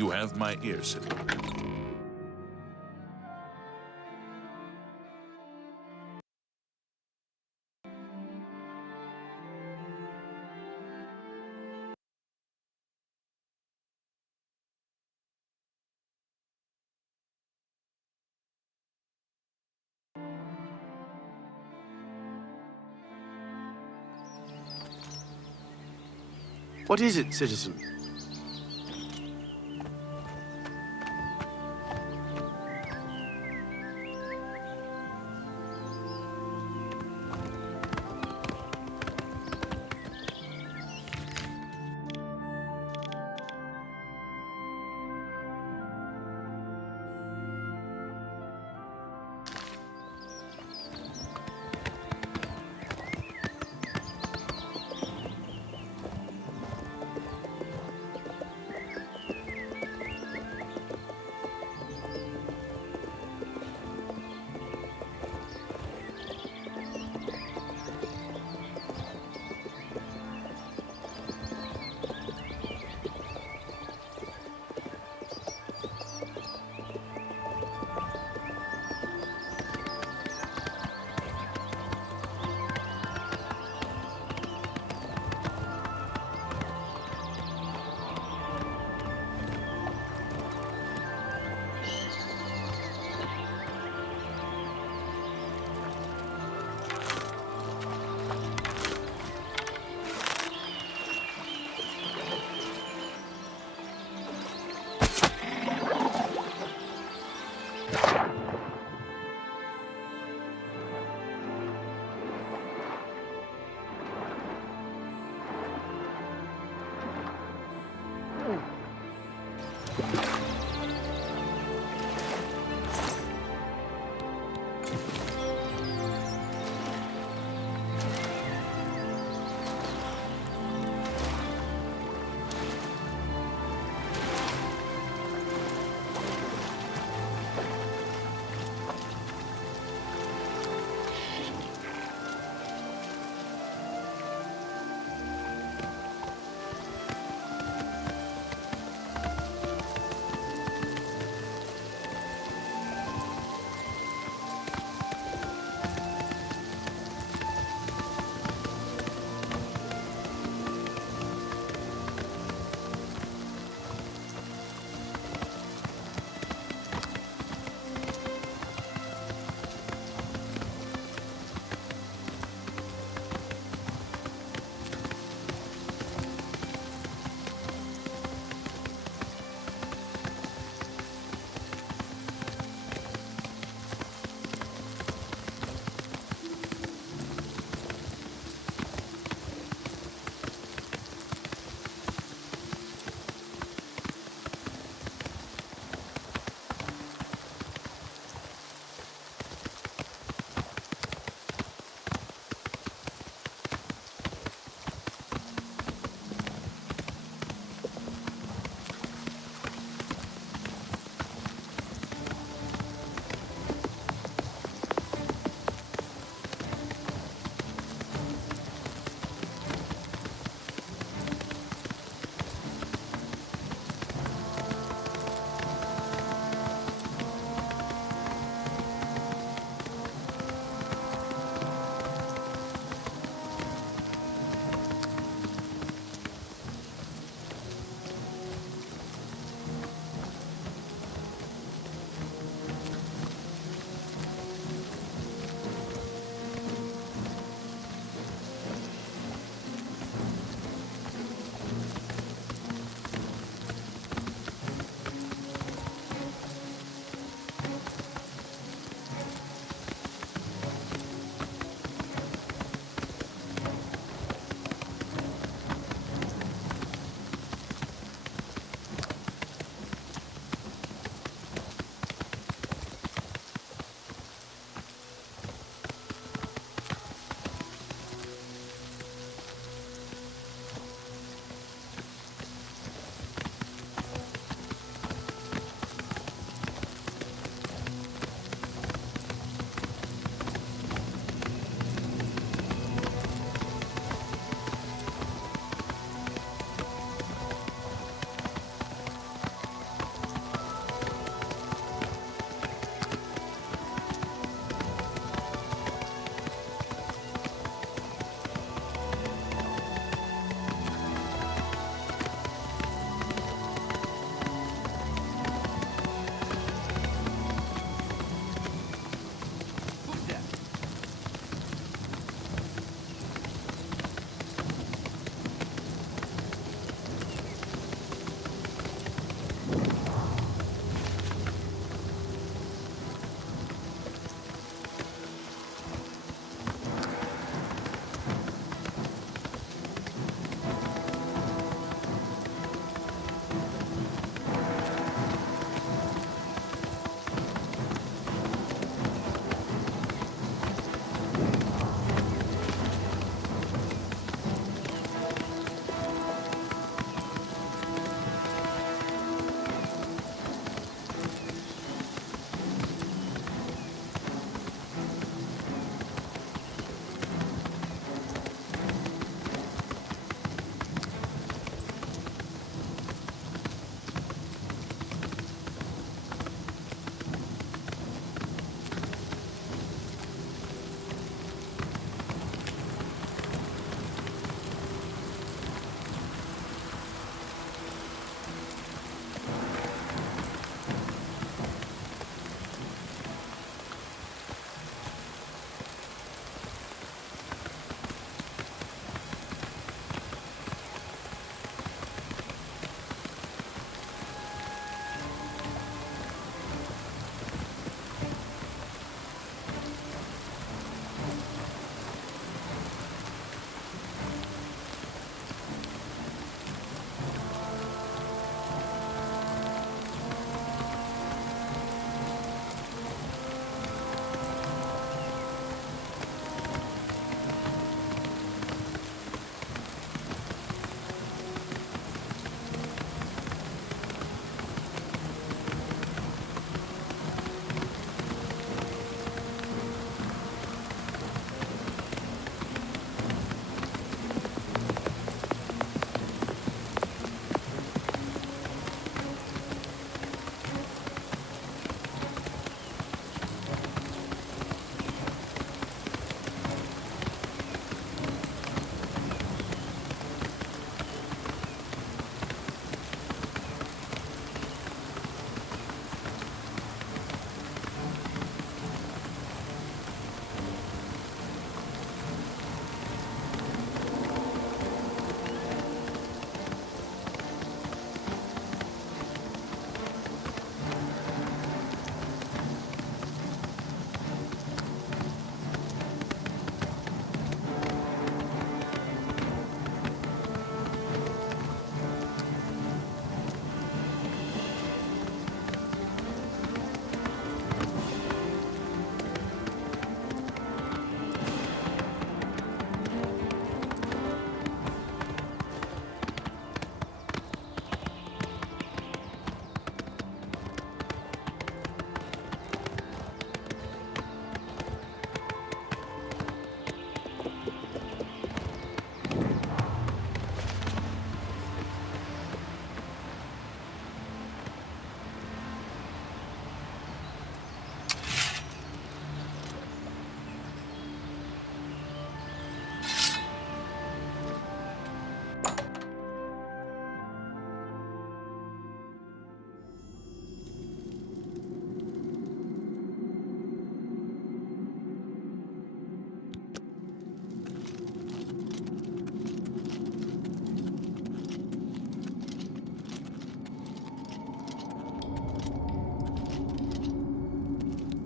You have my ear, citizen. What is it, citizen?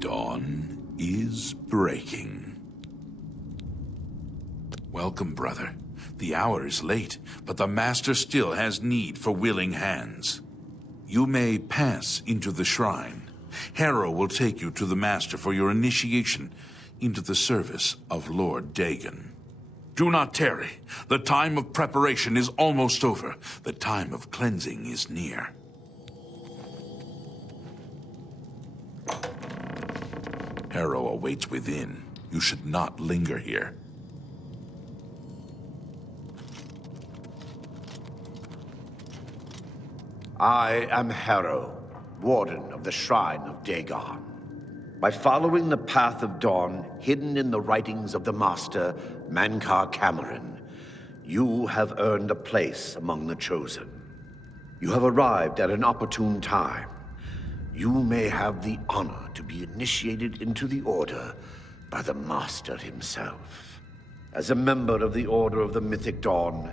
Dawn is breaking. Welcome, brother. The hour is late, but the Master still has need for willing hands. You may pass into the shrine. Harrow will take you to the Master for your initiation into the service of Lord Dagon. Do not tarry. The time of preparation is almost over. The time of cleansing is near. Harrow awaits within. You should not linger here. I am Harrow, Warden of the Shrine of Dagon. By following the path of dawn hidden in the writings of the Master, Mankar Cameron, you have earned a place among the Chosen. You have arrived at an opportune time. You may have the honor to be initiated into the Order by the Master himself. As a member of the Order of the Mythic Dawn,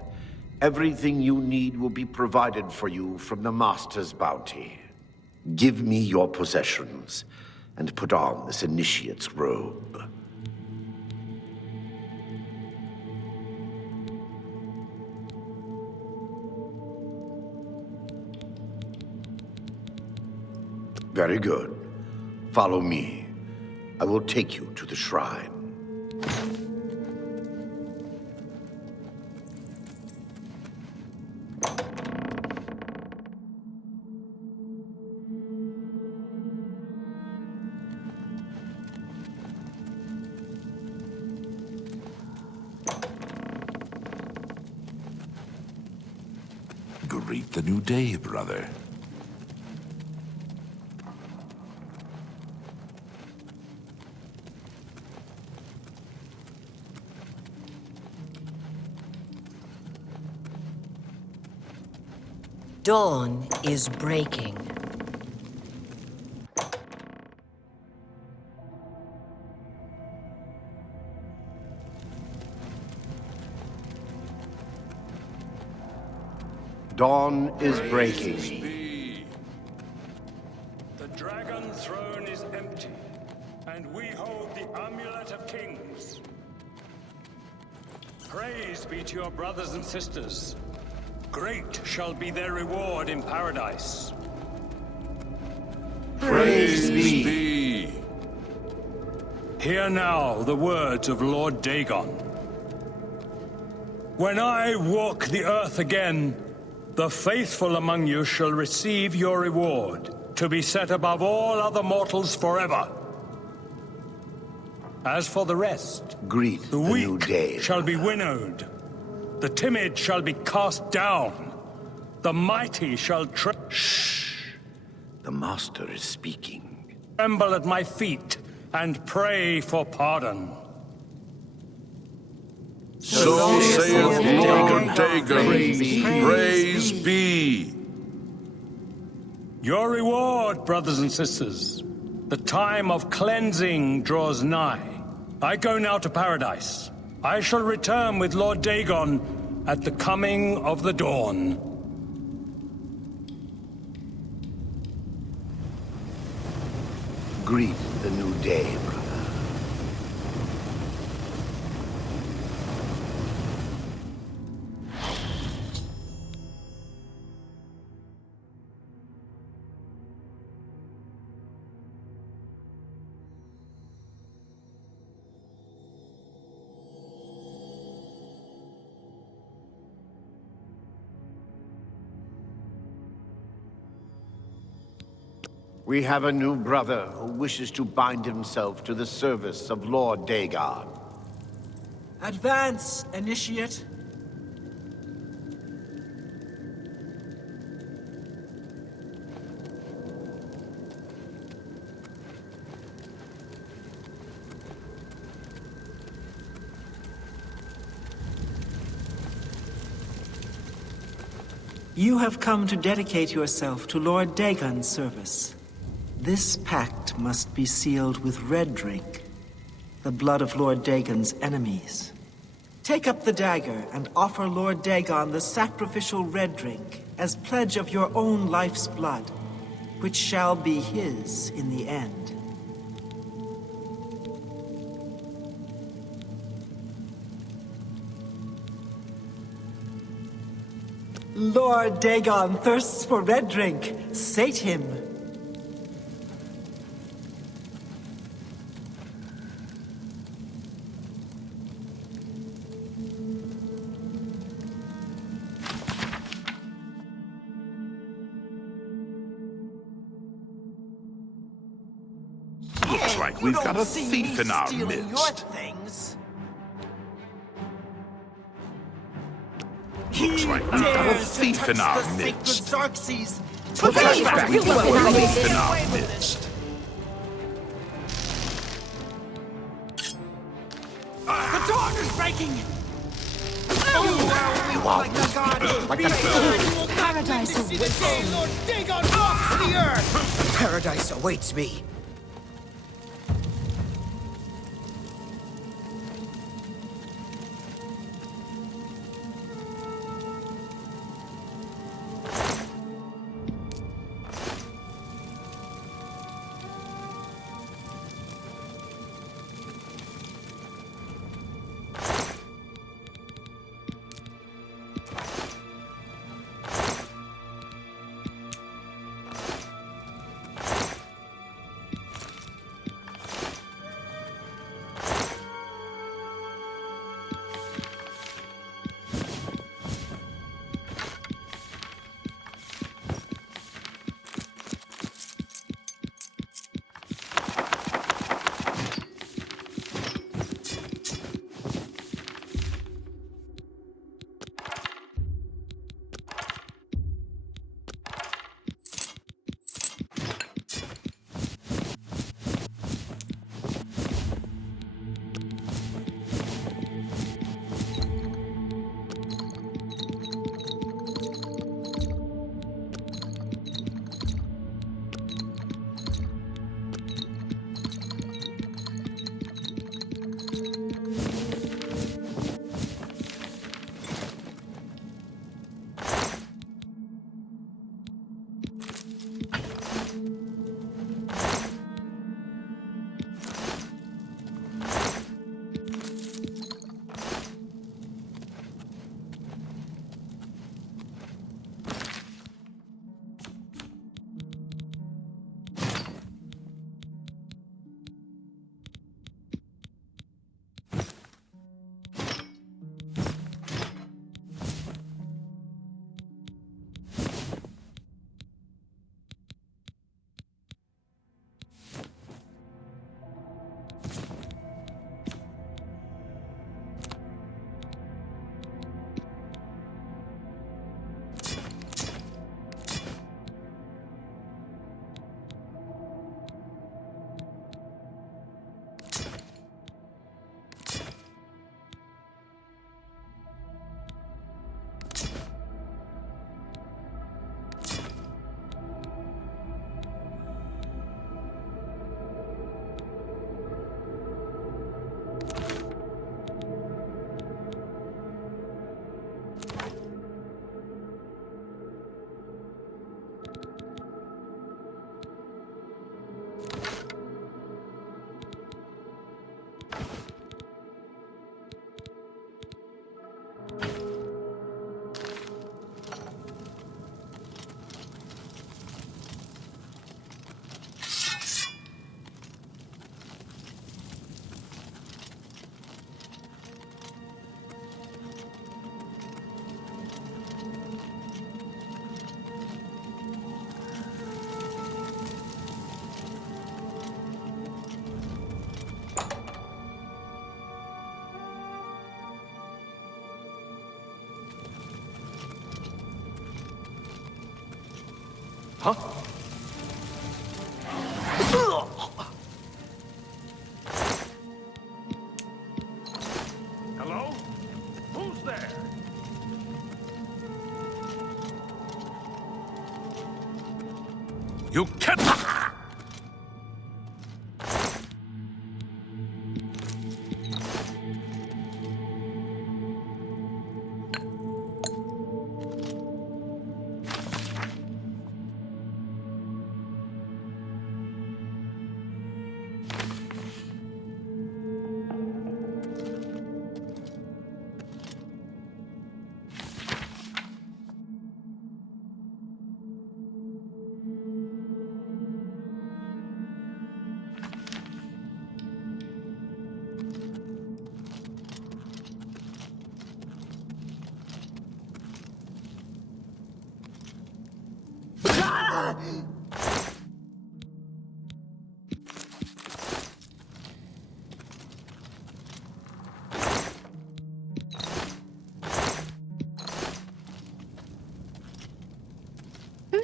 everything you need will be provided for you from the Master's bounty. Give me your possessions, and put on this initiate's robe. Very good. Follow me. I will take you to the shrine. Greet the new day, brother. Dawn is breaking. Dawn is breaking. The dragon throne is empty, and we hold the amulet of kings. Praise be to your brothers and sisters. Great shall be their reward in paradise. Praise be. Hear now the words of Lord Dagon. When I walk the earth again, the faithful among you shall receive your reward, to be set above all other mortals forever. As for the rest, Greet the new weak day. shall be winnowed, the timid shall be cast down, the mighty shall Shh! The Master is speaking. tremble at my feet and pray for pardon. So saith Lord Dagon, praise be. Your reward, brothers and sisters. The time of cleansing draws nigh. I go now to paradise. I shall return with Lord Dagon at the coming of the dawn. Greet the new day, brother. We have a new brother who wishes to bind himself to the service of Lord Dagon. Advance, initiate. You have come to dedicate yourself to Lord Dagon's service. This pact must be sealed with red drink, the blood of Lord Dagon's enemies. Take up the dagger and offer Lord Dagon the sacrificial red drink as pledge of your own life's blood, which shall be his in the end. Lord Dagon thirsts for red drink. Sate him. Looks like we've got a thief in our midst. Looks like we've got a thief in our midst. xarxes. Looks like we've got a thief in our midst. The dawn is breaking! Paradise awaits me. Lord Dagon walks the earth! Paradise awaits me. Huh? Hello? Who's there? You can't...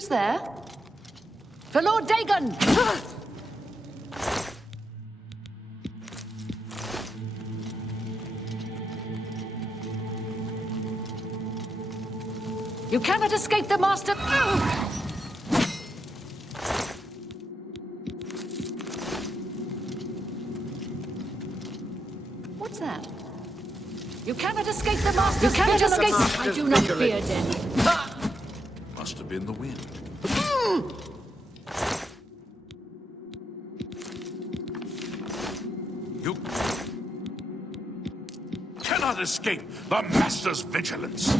Who's there? For Lord Dagon! You cannot escape the Master! What's that? You cannot escape the Master! You cannot escape! I do not fear death. Must have been the wind. You cannot escape the Master's vigilance.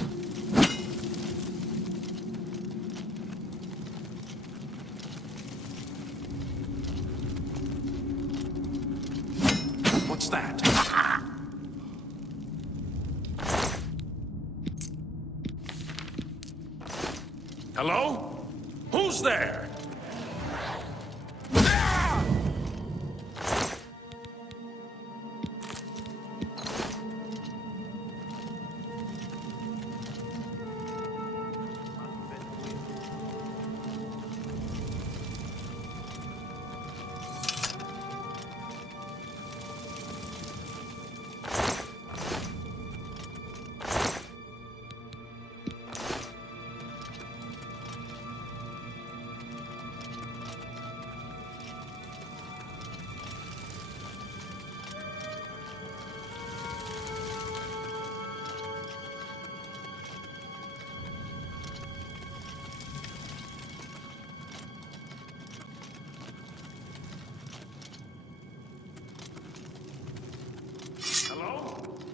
What's that? Hello? Who's there?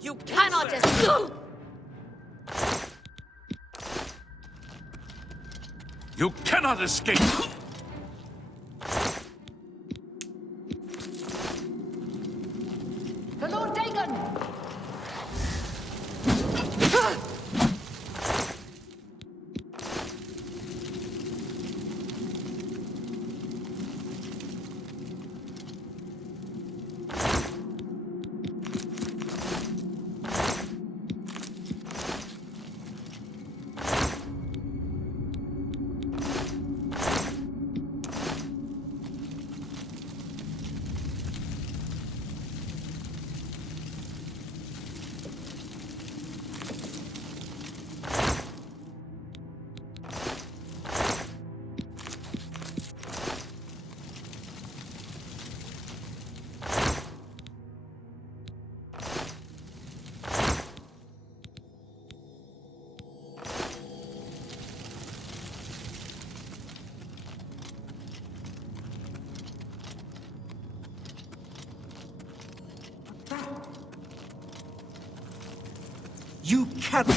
You cannot escape! You cannot escape! For Lord Dagon! You can't...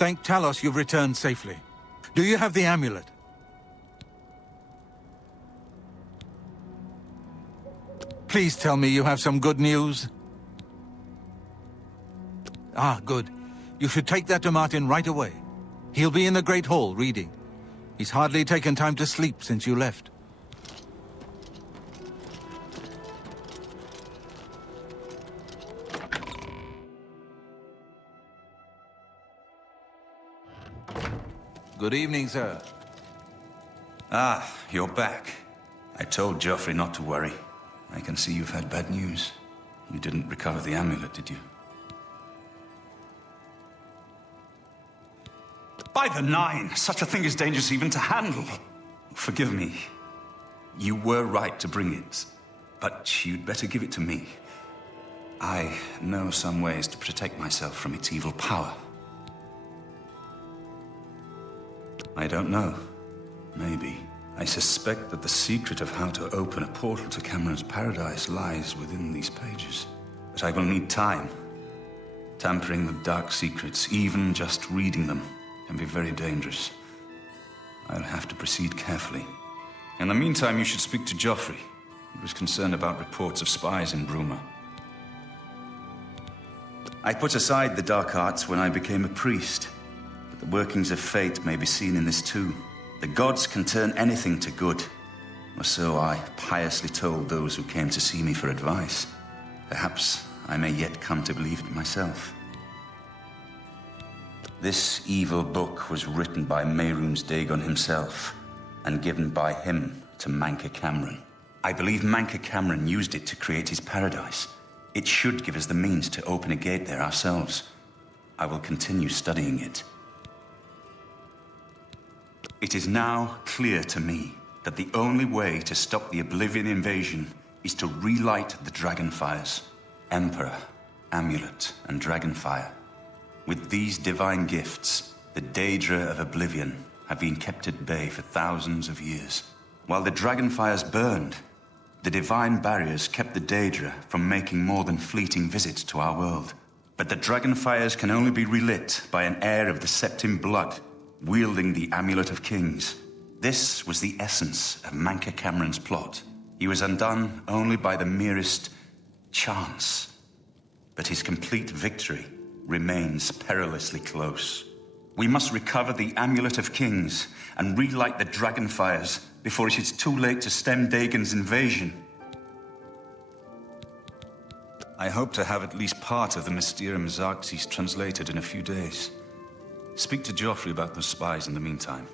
Thank Talos you've returned safely. Do you have the amulet? Please tell me you have some good news. Ah, good. You should take that to Martin right away. He'll be in the Great Hall reading. He's hardly taken time to sleep since you left. Good evening, sir. Ah, you're back. I told Joffrey not to worry. I can see you've had bad news. You didn't recover the amulet, did you? By the Nine! Such a thing is dangerous even to handle. Forgive me. You were right to bring it, but you'd better give it to me. I know some ways to protect myself from its evil power. I don't know. Maybe. I suspect that the secret of how to open a portal to Cameron's paradise lies within these pages. But I will need time. Tampering with dark secrets, even just reading them, can be very dangerous. I'll have to proceed carefully. In the meantime, you should speak to Joffrey. He was concerned about reports of spies in Bruma. I put aside the dark arts when I became a priest. But the workings of fate may be seen in this too. The gods can turn anything to good. Or so I piously told those who came to see me for advice. Perhaps I may yet come to believe it myself. This evil book was written by Mehrunes Dagon himself, and given by him to Manca Cameron. I believe Manca Cameron used it to create his paradise. It should give us the means to open a gate there ourselves. I will continue studying it. It is now clear to me that the only way to stop the Oblivion invasion is to relight the Dragonfires. Emperor, Amulet, and Dragonfire. With these divine gifts, the Daedra of Oblivion have been kept at bay for thousands of years. While the Dragonfires burned, the divine barriers kept the Daedra from making more than fleeting visits to our world. But the Dragonfires can only be relit by an heir of the Septim blood, wielding the Amulet of Kings. This was the essence of Manca Cameron's plot. He was undone only by the merest chance. But his complete victory remains perilously close. We must recover the Amulet of Kings and relight the Dragonfires before it is too late to stem Dagon's invasion. I hope to have at least part of the mysterium xarxes translated in a few days. Speak to Joffrey about those spies in the meantime.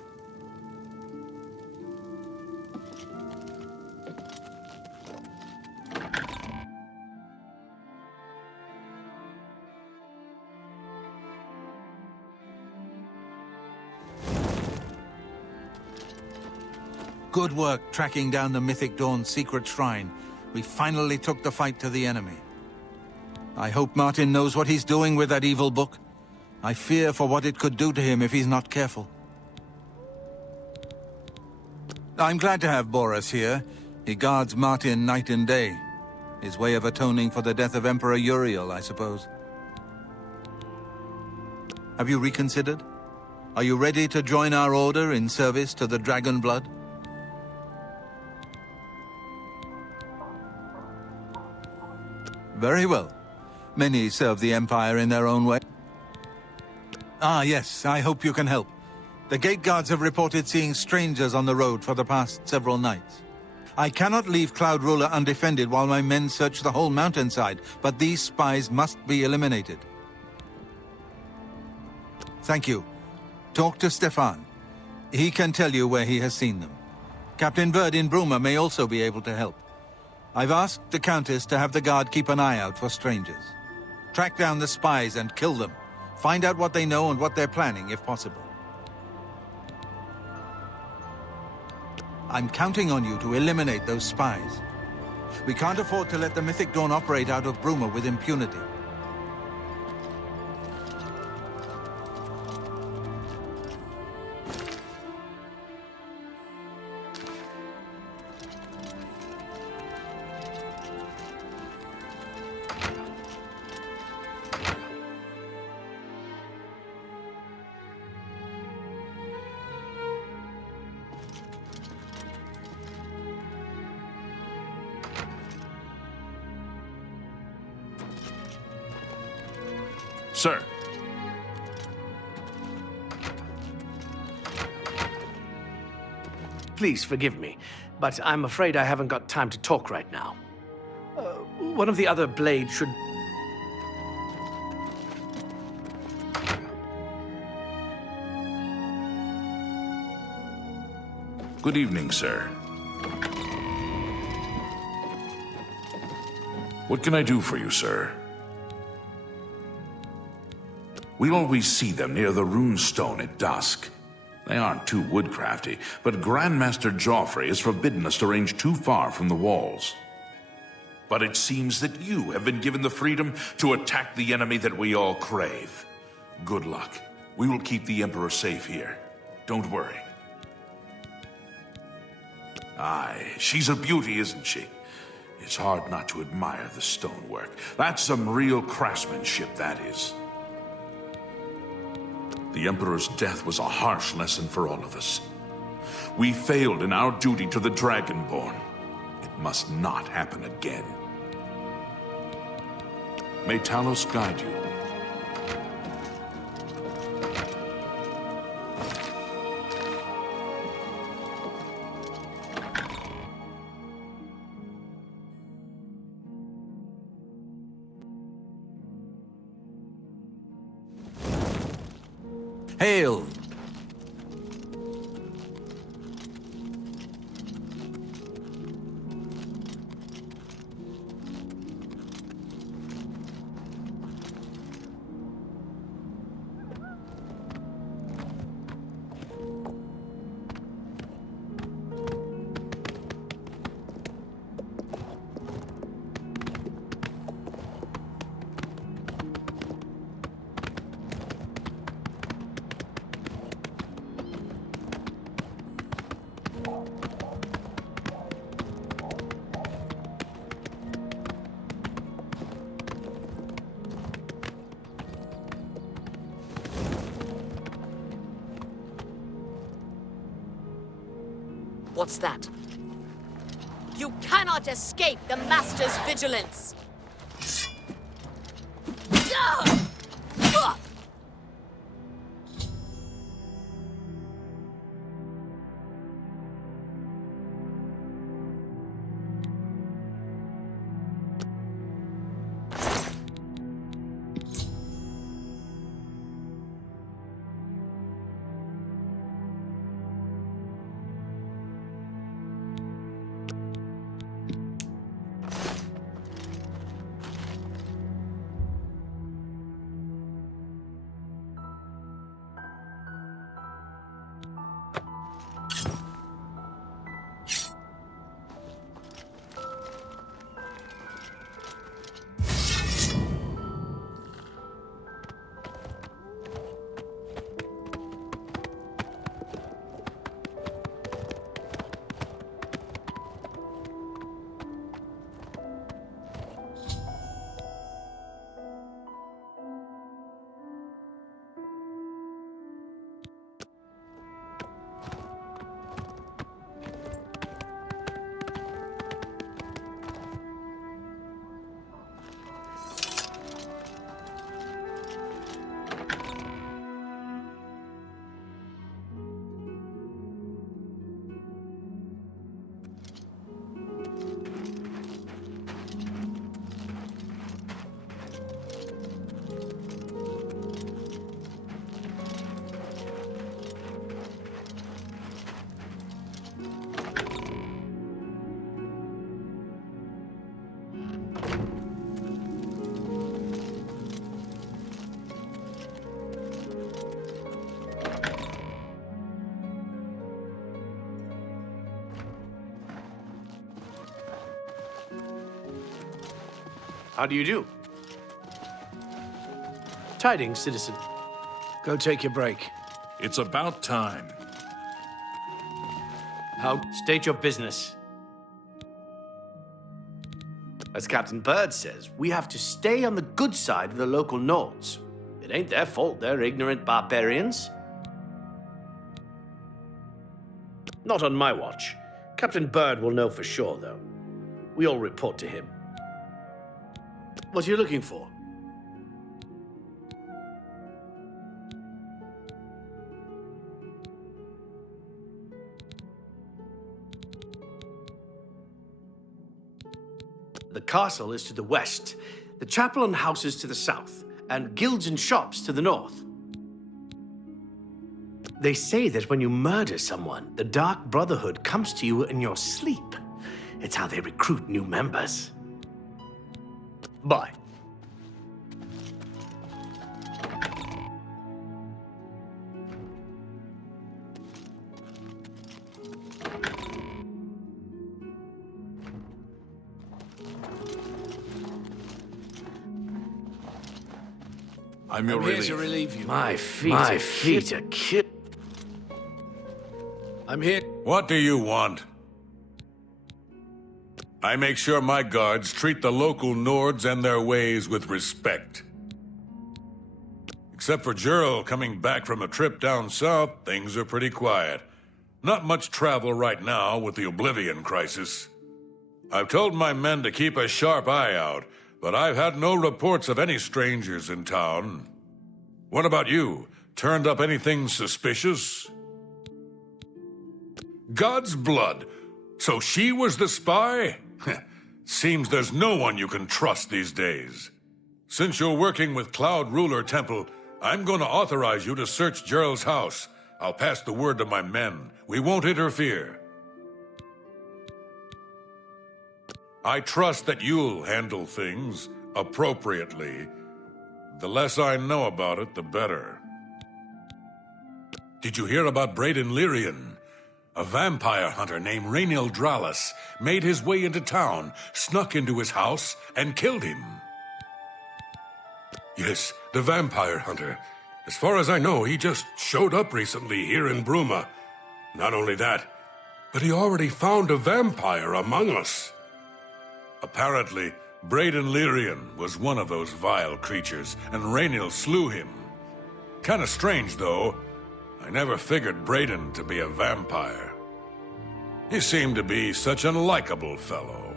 Good work tracking down the Mythic Dawn's secret shrine. We finally took the fight to the enemy. I hope Martin knows what he's doing with that evil book. I fear for what it could do to him if he's not careful. I'm glad to have Boris here. He guards Martin night and day. His way of atoning for the death of Emperor Uriel, I suppose. Have you reconsidered? Are you ready to join our order in service to the Dragon Blood? Very well. Many serve the Empire in their own way. Ah, yes, I hope you can help. The gate guards have reported seeing strangers on the road for the past several nights. I cannot leave Cloud Ruler undefended while my men search the whole mountainside, but these spies must be eliminated. Thank you. Talk to Stefan. He can tell you where he has seen them. Captain Bird in Bruma may also be able to help. I've asked the Countess to have the guard keep an eye out for strangers. Track down the spies and kill them. Find out what they know and what they're planning, if possible. I'm counting on you to eliminate those spies. We can't afford to let the Mythic Dawn operate out of Bruma with impunity. Sir. Please forgive me, but I'm afraid I haven't got time to talk right now. One of the other blades should... Good evening, sir. What can I do for you, sir? We always see them near the rune stone at dusk. They aren't too woodcrafty, but Grandmaster Joffrey has forbidden us to range too far from the walls. But it seems that you have been given the freedom to attack the enemy that we all crave. Good luck. We will keep the Emperor safe here. Don't worry. Aye, she's a beauty, isn't she? It's hard not to admire the stonework. That's some real craftsmanship, that is. The Emperor's death was a harsh lesson for all of us. We failed in our duty to the Dragonborn. It must not happen again. May Talos guide you. Hail! What's that? You cannot escape the Master's vigilance! How do you do? Tidings, citizen. Go take your break. It's about time. State your business. As Captain Bird says, we have to stay on the good side of the local Nords. It ain't their fault they're ignorant barbarians. Not on my watch. Captain Bird will know for sure, though. We all report to him. What are you looking for? castle is to the west, the chapel and houses to the south, and guilds and shops to the north. They say that when you murder someone, the Dark Brotherhood comes to you in your sleep. It's how they recruit new members. Bye. I'm your here relief. to relieve you. My feet are kid. I'm here. What do you want? I make sure my guards treat the local Nords and their ways with respect. Except for Gerald coming back from a trip down south, things are pretty quiet. Not much travel right now with the Oblivion crisis. I've told my men to keep a sharp eye out, but I've had no reports of any strangers in town. What about you? Turned up anything suspicious? God's blood. So she was the spy? Seems there's no one you can trust these days. Since you're working with Cloud Ruler Temple, I'm going to authorize you to search Gerald's house. I'll pass the word to my men. We won't interfere. I trust that you'll handle things appropriately. The less I know about it, the better. Did you hear about Braden Lyrian? A vampire hunter named Rainiel Dralis made his way into town, snuck into his house, and killed him. Yes, the vampire hunter. As far as I know, he just showed up recently here in Bruma. Not only that, but he already found a vampire among us. Apparently, Braden Lyrian was one of those vile creatures, and Rainiel slew him. Kinda strange, though. I never figured Braden to be a vampire. He seemed to be such a likable fellow.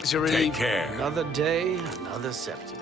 Take care. Another day, another septum.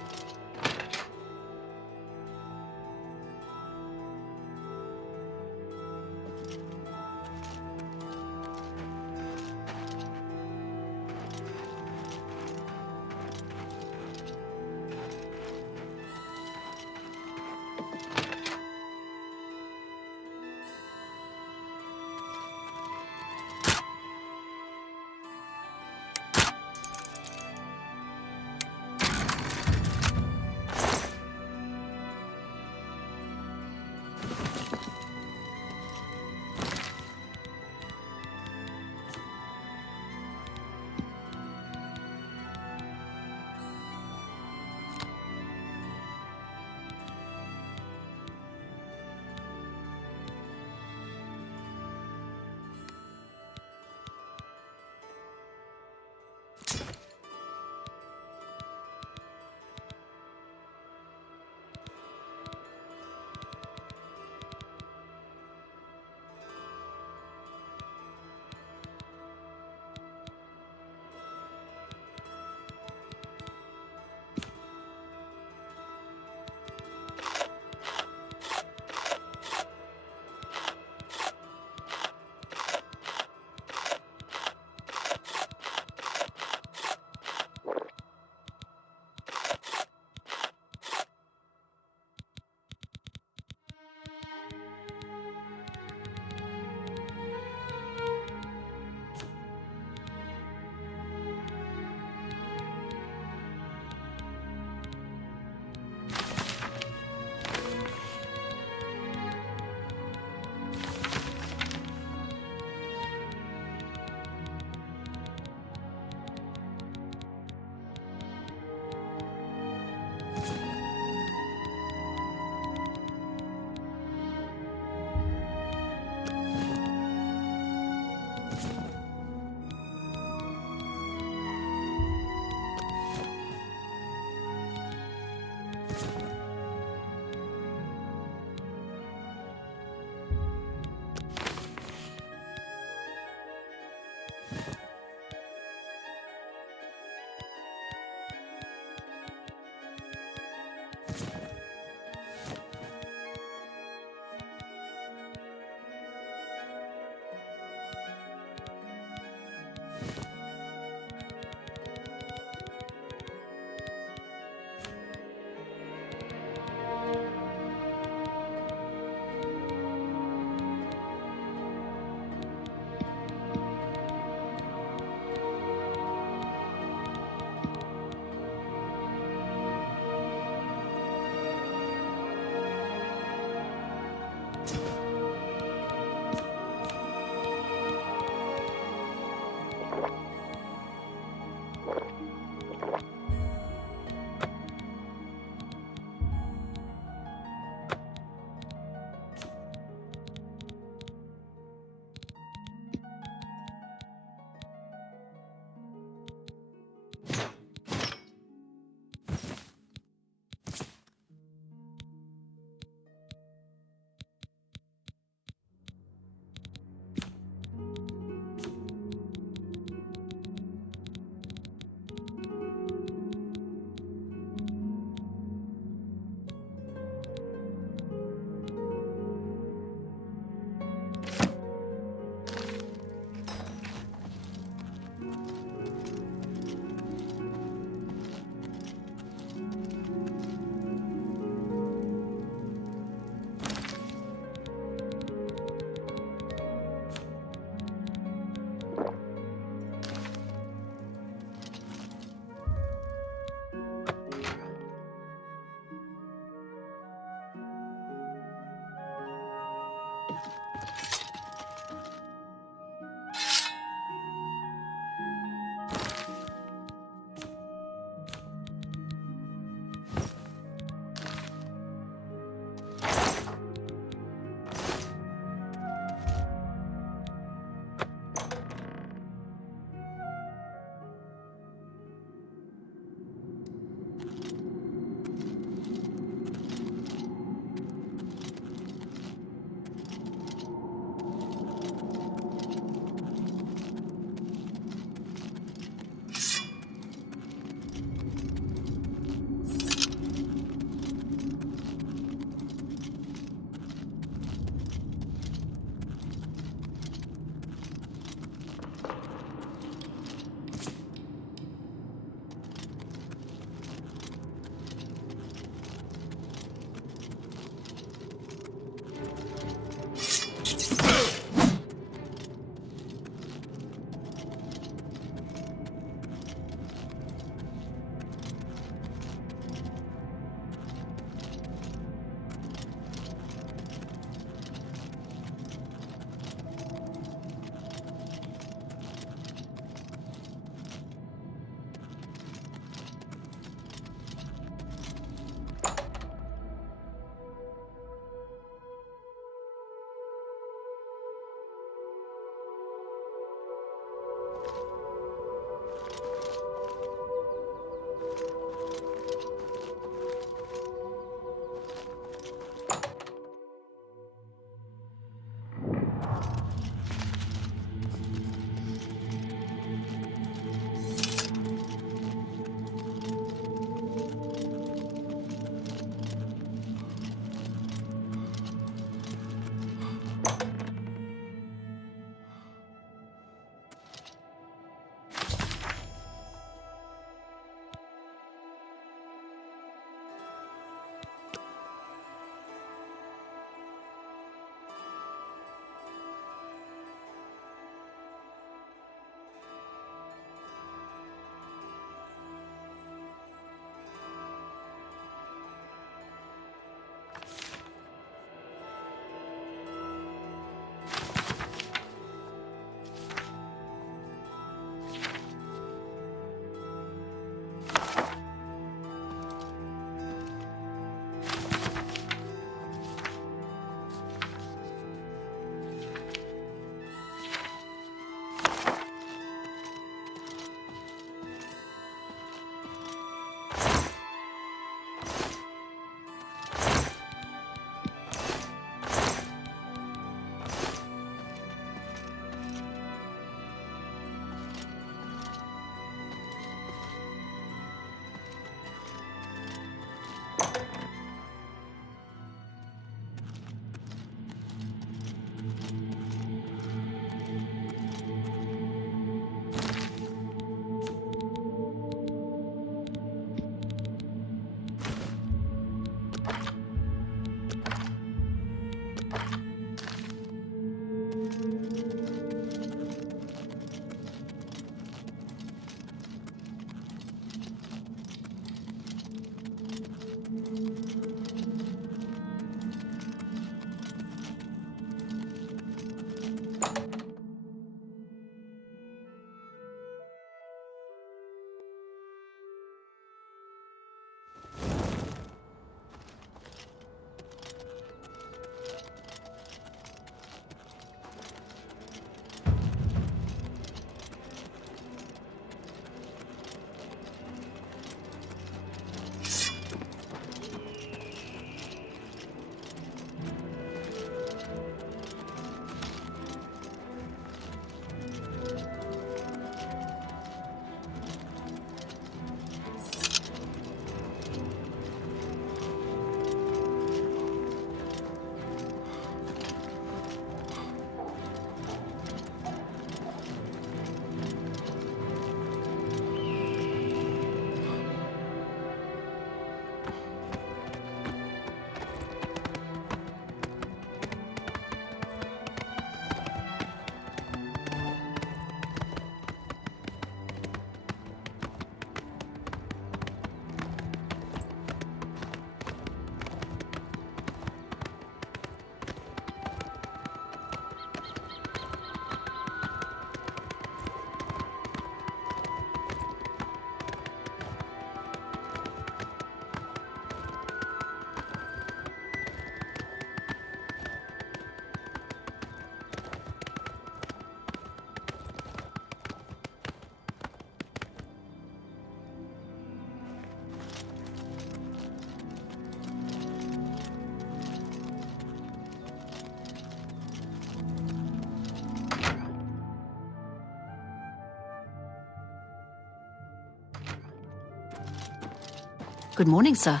Good morning, sir.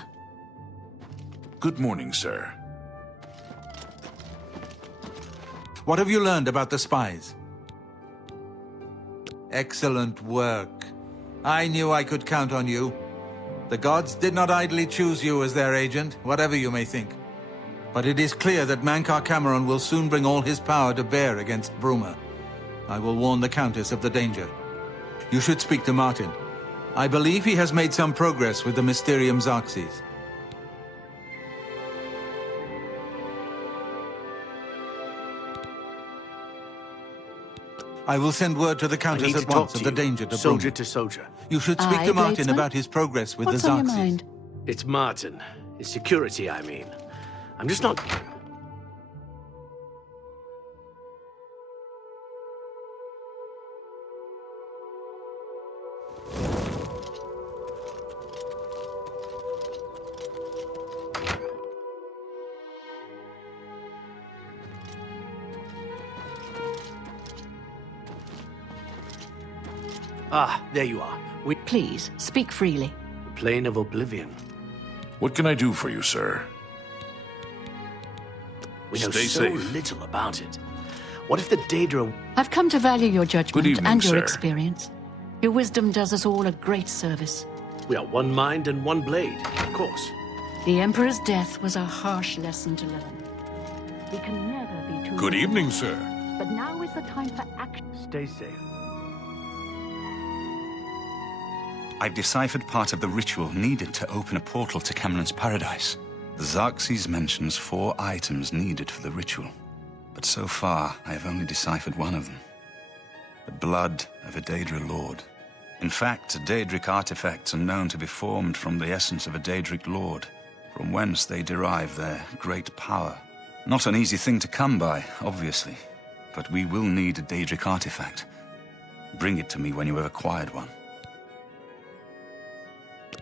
Good morning, sir. What have you learned about the spies? Excellent work. I knew I could count on you. The gods did not idly choose you as their agent, whatever you may think. But it is clear that Mankar Cameron will soon bring all his power to bear against Bruma. I will warn the Countess of the danger. You should speak to Martin. I believe he has made some progress with the mysterium xarxes. I will send word to the Countess at once of the danger to soldier Bruma. to soldier. You should speak Aye, to Martin Bladesman? about his progress with What's the on your xarxes. mind? It's Martin. His security, I mean. I'm just not... Ah, there you are. Please, speak freely. The plane of Oblivion. What can I do for you, sir? We know Stay so safe. little about it. What if the Daedra... I've come to value your judgment Good evening, and your sir. experience. Your wisdom does us all a great service. We are one mind and one blade, of course. The Emperor's death was a harsh lesson to learn. We can never be too... Good evening, sir. But now is the time for action. Stay safe. I've deciphered part of the ritual needed to open a portal to Cameron's paradise. The xarxes mentions 4 items needed for the ritual. But so far, I have only deciphered one of them. The blood of a Daedra lord. In fact, Daedric artifacts are known to be formed from the essence of a Daedric lord, from whence they derive their great power. Not an easy thing to come by, obviously, but we will need a Daedric artifact. Bring it to me when you have acquired one.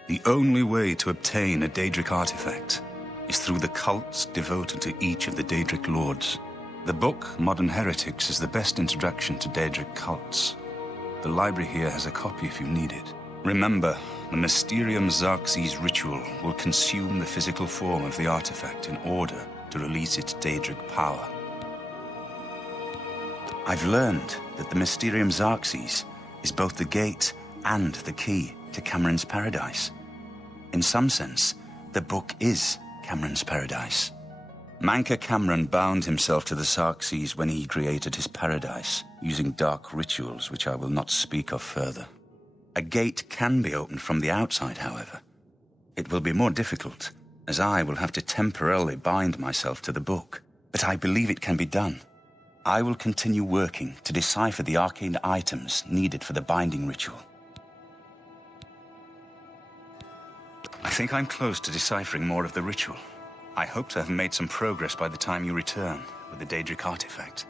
The only way to obtain a Daedric artifact is through the cults devoted to each of the Daedric lords. The book, Modern Heretics, is the best introduction to Daedric cults. The library here has a copy if you need it. Remember, the mysterium xarxes ritual will consume the physical form of the artifact in order to release its Daedric power. I've learned that the mysterium xarxes is both the gate and the key to Cameron's paradise. In some sense, the book is Cameron's paradise. Mankar Cameron bound himself to the xarxes when he created his paradise, using dark rituals which I will not speak of further. A gate can be opened from the outside, however. It will be more difficult, as I will have to temporarily bind myself to the book, but I believe it can be done. I will continue working to decipher the arcane items needed for the binding ritual. I think I'm close to deciphering more of the ritual. I hope to have made some progress by the time you return with the Daedric artifact.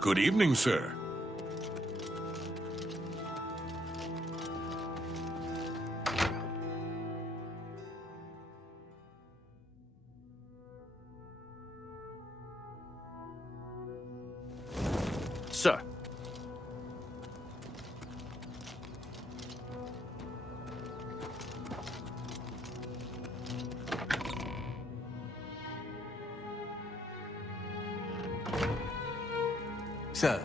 Good evening, sir. Sir. Sir.